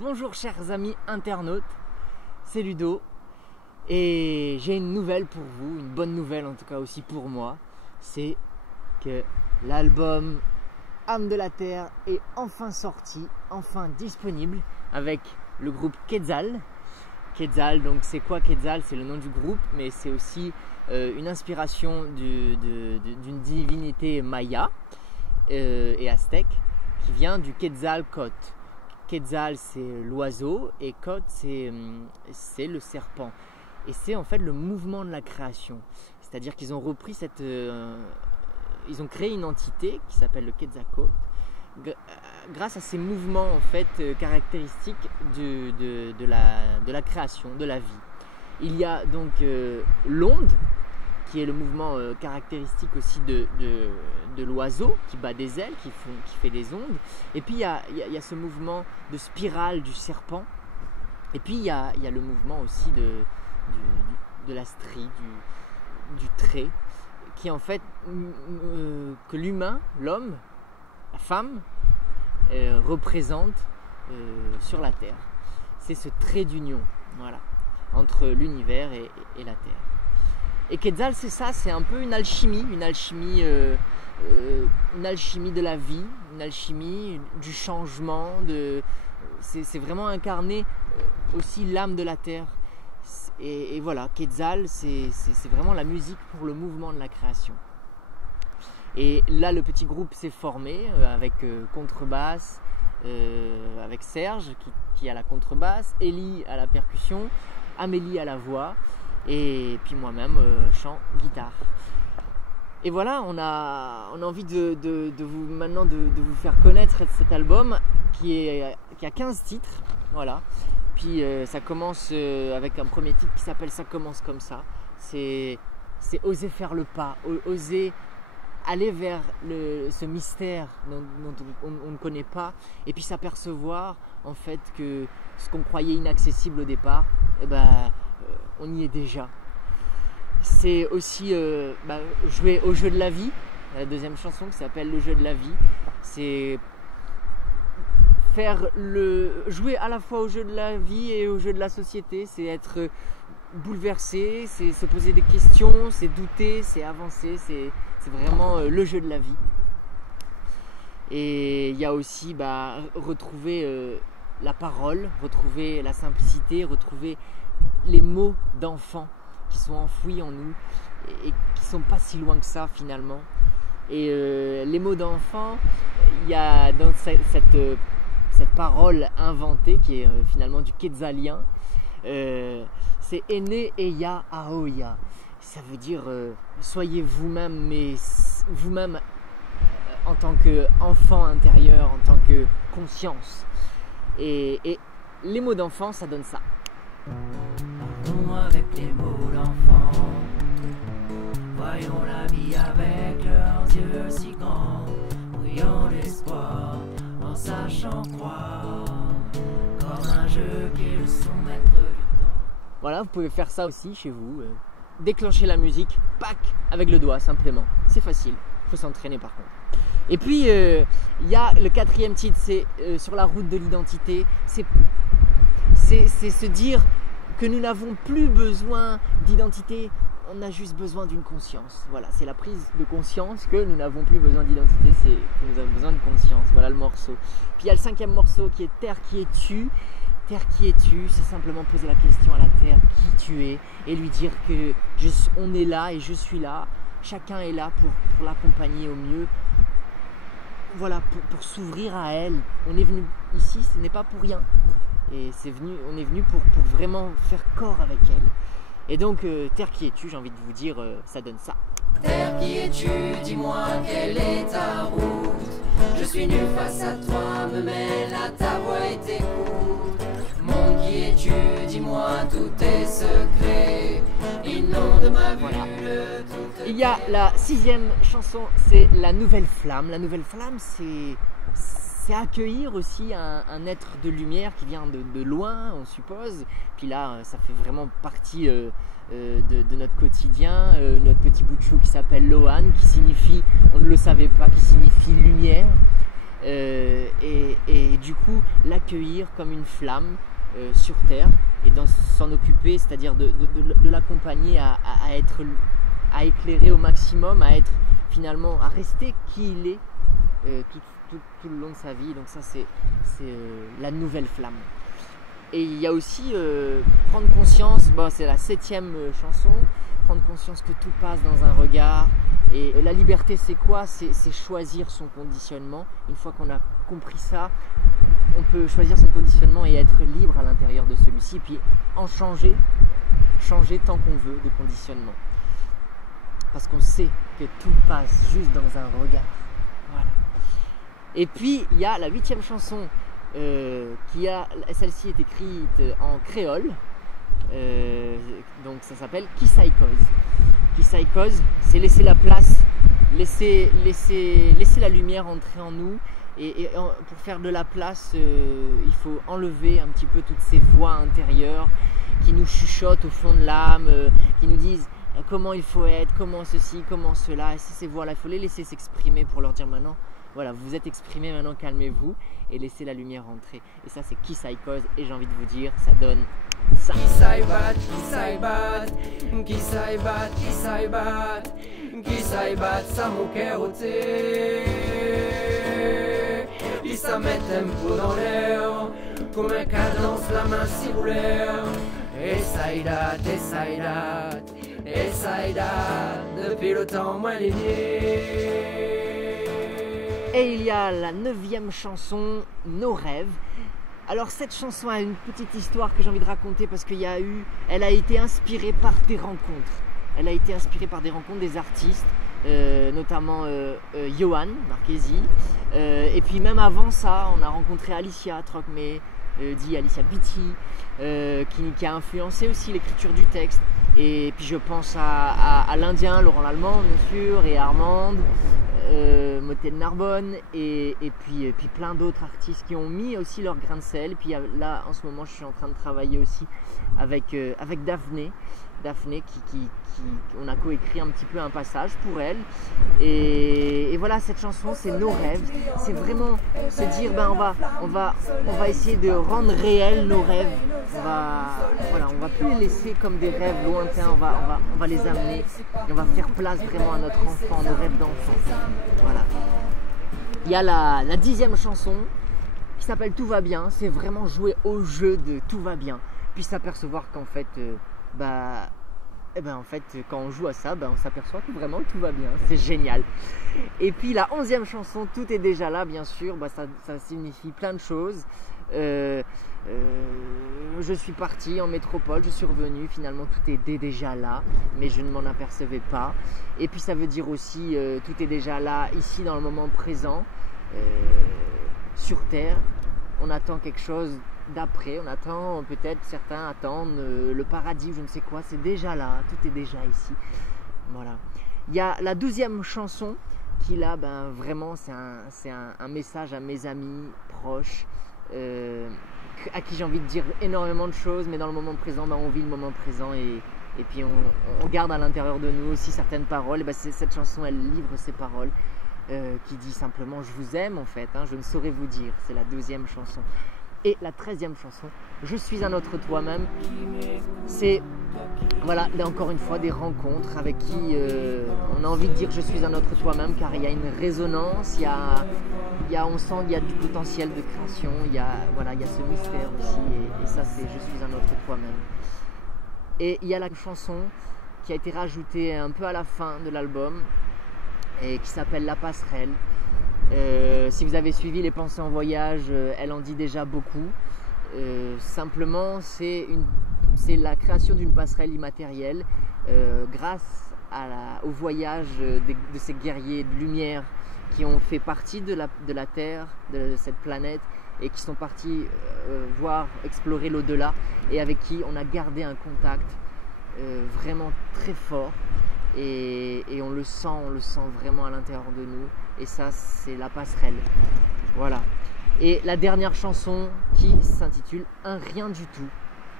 Bonjour chers amis internautes, c'est Ludo et j'ai une nouvelle pour vous, une bonne nouvelle en tout cas aussi pour moi, c'est que l'album Âme de la Terre est enfin sorti, enfin disponible avec le groupe Quetzal. Quetzal, donc c'est quoi Quetzal? C'est le nom du groupe, mais c'est aussi une inspiration d'une divinité maya et aztèque qui vient du Quetzalcoatl. Quetzal c'est l'oiseau et Coatl c'est le serpent. Et c'est en fait le mouvement de la création. C'est-à-dire qu'ils ont repris ils ont créé une entité qui s'appelle le Quetzalcoatl grâce à ces mouvements en fait caractéristiques de la création, de la vie. Il y a donc l'onde qui est le mouvement caractéristique aussi de l'oiseau qui bat des ailes, qui fait des ondes. Et puis il y a ce mouvement de spirale du serpent. Et puis il y a le mouvement aussi de la strie, du trait, qui en fait que l'humain, l'homme, la femme représente sur la terre. C'est ce trait d'union, voilà, entre l'univers et la terre. Et Quetzal, c'est ça, c'est un peu une alchimie de la vie, une alchimie du changement. C'est vraiment incarner aussi l'âme de la terre. Et voilà, Quetzal, c'est vraiment la musique pour le mouvement de la création. Et là, le petit groupe s'est formé avec contrebasse, avec Serge qui a la contrebasse, Ellie à la percussion, Amélie à la voix. Et puis moi-même, chant, guitare. Et voilà, on a envie de vous faire connaître cet album qui a 15 titres. Voilà. Puis ça commence avec un premier titre qui s'appelle Ça commence comme ça. C'est oser faire le pas, oser aller vers ce mystère dont on ne connaît pas, et puis s'apercevoir en fait que ce qu'on croyait inaccessible au départ, on y est déjà. C'est aussi jouer au jeu de la vie, la deuxième chanson qui s'appelle Le jeu de la vie. C'est jouer à la fois au jeu de la vie et au jeu de la société. C'est être bouleversé, c'est se poser des questions, c'est douter, c'est avancer, c'est vraiment le jeu de la vie. Et il y a aussi retrouver la parole, retrouver la simplicité, retrouver les mots d'enfant qui sont enfouis en nous et qui sont pas si loin que ça finalement. Et les mots d'enfant, il y a dans cette parole inventée qui est finalement du quetzalien, c'est Ene Eya Aoya. Ça veut dire soyez vous-même, mais vous-même en tant qu'enfant intérieur, en tant que conscience. Et les mots d'enfant, ça donne ça. Partons avec les mots d'enfant, voyons la vie avec leurs yeux si grands, brillants d'espoir, en sachant croire, comme un jeu qu'ils sont maîtres du temps. Voilà, vous pouvez faire ça aussi chez vous, déclencher la musique, pac, avec le doigt simplement, c'est facile, il faut s'entraîner par contre. Et puis il y a le quatrième titre, c'est sur la route de l'identité, c'est se dire que nous n'avons plus besoin d'identité, on a juste besoin d'une conscience. Voilà, c'est la prise de conscience que nous n'avons plus besoin d'identité, c'est que nous avons besoin de conscience. Voilà le morceau. Puis il y a le cinquième morceau qui est Terre qui es-tu. Terre qui es-tu, c'est simplement poser la question à la Terre qui tu es et lui dire que on est là et je suis là. Chacun est là pour l'accompagner au mieux. Voilà, pour s'ouvrir à elle. On est venu ici, ce n'est pas pour rien. Et on est venu pour vraiment faire corps avec elle. Et donc, Terre qui es-tu, j'ai envie de vous dire, ça donne ça. Terre qui es-tu, dis-moi quelle est ta route. Je suis nu face à toi, me mêle à ta voix et t'écoute. Monde qui es-tu, dis-moi tous tes secrets. Inonde ma vue, Voilà. tout. Il y a la sixième chanson, c'est La Nouvelle Flamme. La Nouvelle Flamme, c'est accueillir aussi un être de lumière qui vient de loin, on suppose. Puis là, ça fait vraiment partie de notre quotidien. Notre petit bout de chou qui s'appelle Lohan, qui signifie, on ne le savait pas, qui signifie lumière. Et du coup, coup l'accueillir comme une flamme sur terre et s'en occuper, c'est-à-dire de l'accompagner à éclairer au maximum, à être finalement, à rester qui il est tout le long de sa vie. Donc ça c'est la nouvelle flamme. Et il y a aussi prendre conscience, c'est la 7e chanson, prendre conscience que tout passe dans un regard. Et la liberté c'est quoi ? C'est choisir son conditionnement. Une fois qu'on a compris ça, on peut choisir son conditionnement et être libre à l'intérieur de celui-ci, puis en changer tant qu'on veut de conditionnement. Parce qu'on sait que tout passe juste dans un regard. Voilà. Et puis il y a la 8e chanson, celle-ci est écrite en créole, donc ça s'appelle Kisaïkoz. Kisaïkoz, c'est laisser la place, laisser la lumière entrer en nous, et pour faire de la place, il faut enlever un petit peu toutes ces voix intérieures qui nous chuchotent au fond de l'âme, qui nous disent comment il faut être, comment ceci, comment cela. Et ces voix-là, il faut les laisser s'exprimer pour leur dire maintenant, voilà, vous êtes exprimés, maintenant calmez-vous et laissez la lumière entrer. Et ça c'est Kisaïkoz, et j'ai envie de vous dire, ça donne ça. Kisaïbat, Kisaïbat, Kisaïbat, Kisaïbat, Kisaïbat, ça mon cœur au thé. Il ça met tempo dans l'air, comme un cadence la main sur l'air. Et Saïdat, depuis le temps moins ligné. Et il y a la 9e chanson, Nos rêves. Alors cette chanson a une petite histoire que j'ai envie de raconter parce elle a été inspirée par des rencontres. Elle a été inspirée par des rencontres des artistes, notamment Johan Marchesi. Et puis même avant ça, on a rencontré Alicia Trocmé, dit Alicia Beatty, qui a influencé aussi l'écriture du texte. Et puis je pense à l'Indien, Laurent Lallemand bien sûr, et Armande, Motel Narbonne, et puis plein d'autres artistes qui ont mis aussi leur grain de sel. Puis là en ce moment je suis en train de travailler aussi avec Daphné qui on a coécrit un petit peu un passage pour elle, et voilà, cette chanson c'est nos rêves, c'est vraiment se dire on va essayer de rendre réels nos rêves, on va plus les laisser comme des rêves lointains, on va les amener et on va faire place vraiment à notre enfant, nos rêves d'enfant. Voilà. Il y a la 10e chanson qui s'appelle Tout va bien, c'est vraiment jouer au jeu de tout va bien, puis s'apercevoir qu'en fait quand on joue à ça, on s'aperçoit que vraiment tout va bien, c'est génial. Et puis la 11e chanson, Tout est déjà là, bien sûr, ça signifie plein de choses. Je suis parti en métropole, je suis revenu, finalement tout est déjà là, mais je ne m'en apercevais pas. Et puis ça veut dire aussi, tout est déjà là, ici dans le moment présent, sur Terre. On attend quelque chose d'après, peut-être certains attendent le paradis ou je ne sais quoi, c'est déjà là, tout est déjà ici. Voilà. Il y a la 12e chanson qui là, vraiment c'est un message à mes amis proches, à qui j'ai envie de dire énormément de choses, mais dans le moment présent, on vit le moment présent, et puis on garde à l'intérieur de nous aussi certaines paroles. Et cette chanson, elle livre ses paroles, qui dit simplement je vous aime en fait, je ne saurais vous dire. C'est la 12e chanson. Et la 13e chanson, Je suis un autre toi-même, c'est là encore une fois des rencontres avec qui on a envie de dire je suis un autre toi-même, car il y a une résonance, on sent qu'il y a du potentiel de création, il y a ce mystère aussi, et ça c'est je suis un autre toi-même. Et il y a la chanson qui a été rajoutée un peu à la fin de l'album et qui s'appelle La Passerelle. Si vous avez suivi les pensées en voyage, elle en dit déjà beaucoup. Simplement, c'est la création d'une passerelle immatérielle grâce au voyage de ces guerriers de lumière qui ont fait partie de la Terre, de cette planète, et qui sont partis explorer l'au-delà, et avec qui on a gardé un contact vraiment très fort. Et on le sent vraiment à l'intérieur de nous, et ça c'est la passerelle. Voilà. Et la dernière chanson qui s'intitule Un rien du tout,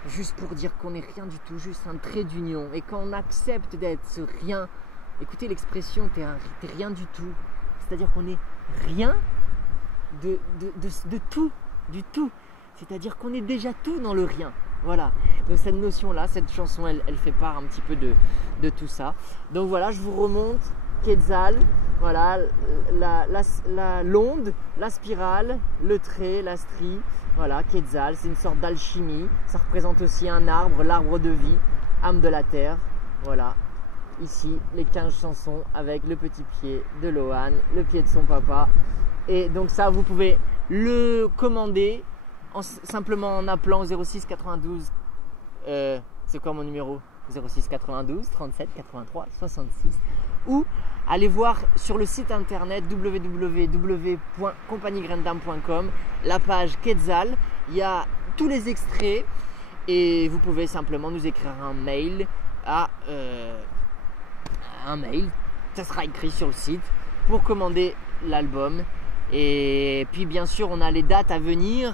juste pour dire qu'on n'est rien du tout, juste un trait d'union, et quand on accepte d'être ce rien, écoutez l'expression t'es rien du tout, c'est-à-dire qu'on est rien de tout, du tout. C'est-à-dire qu'on est déjà tout dans le rien. Voilà, donc cette notion-là, cette chanson, elle fait part un petit peu de tout ça. Donc voilà, je vous remonte Quetzal, voilà, l'onde, la spirale, le trait, la strie. Voilà, Quetzal, c'est une sorte d'alchimie. Ça représente aussi un arbre, l'arbre de vie, âme de la terre. Voilà, ici les 15 chansons avec le petit pied de Lohan, le pied de son papa. Et donc ça, vous pouvez le commander simplement en appelant 06 92, c'est quoi mon numéro? 06 92 37 83 66, ou allez voir sur le site internet www.compagniegraindame.com la page Quetzal, il y a tous les extraits et vous pouvez simplement nous écrire un mail ça sera écrit sur le site pour commander l'album. Et puis bien sûr on a les dates à venir.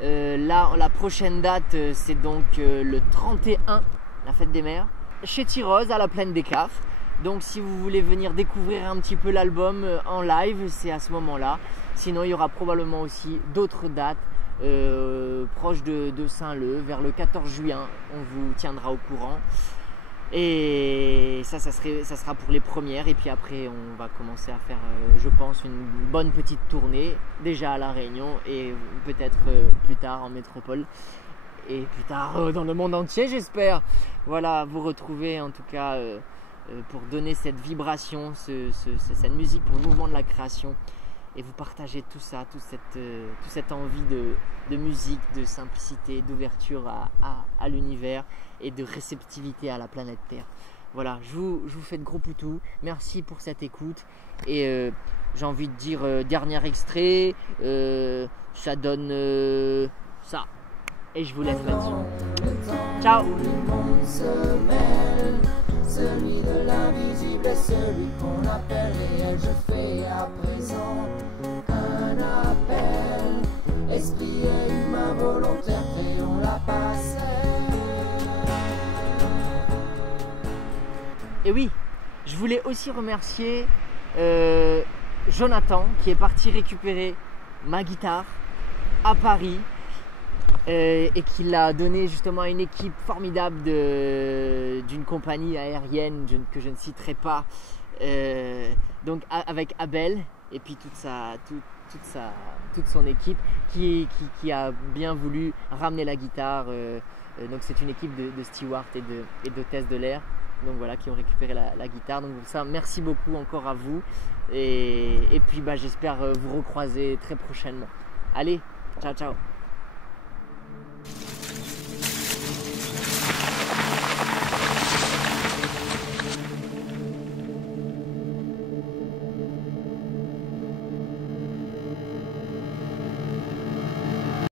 Là la prochaine date c'est donc le 31, la fête des mères, chez Tyrosse à la Plaine des Cafres. Donc si vous voulez venir découvrir un petit peu l'album en live, c'est à ce moment là. Sinon il y aura probablement aussi d'autres dates proches de Saint-Leu, vers le 14 juin, on vous tiendra au courant. Et ça sera pour les premières. Et puis après on va commencer à faire je pense une bonne petite tournée, déjà à La Réunion et peut-être plus tard en métropole et plus tard dans le monde entier, j'espère. Voilà, vous retrouvez en tout cas pour donner cette vibration, cette musique pour le mouvement de la création, et vous partagez tout ça, toute cette envie de musique, de simplicité, d'ouverture à l'univers et de réceptivité à la planète Terre. Voilà, je vous fais de gros poutous. Merci pour cette écoute. Et j'ai envie de dire, dernier extrait, ça donne ça. Et je vous laisse là-dessus. Ciao. Celui de l'invisible et celui qu'on appelle réel. Je fais à présent un appel. Esprit et humain volontaire, créons la passerelle. Et oui, je voulais aussi remercier Jonathan qui est parti récupérer ma guitare à Paris et qui l'a donné justement à une équipe formidable d'une compagnie aérienne que je ne citerai pas, donc avec Abel et puis toute son équipe qui a bien voulu ramener la guitare. Donc c'est une équipe de stewards et d'hôtesses de l'air. Donc voilà, qui ont récupéré la guitare. Donc ça, merci beaucoup encore à vous. Et puis j'espère vous recroiser très prochainement. Allez, ciao ciao.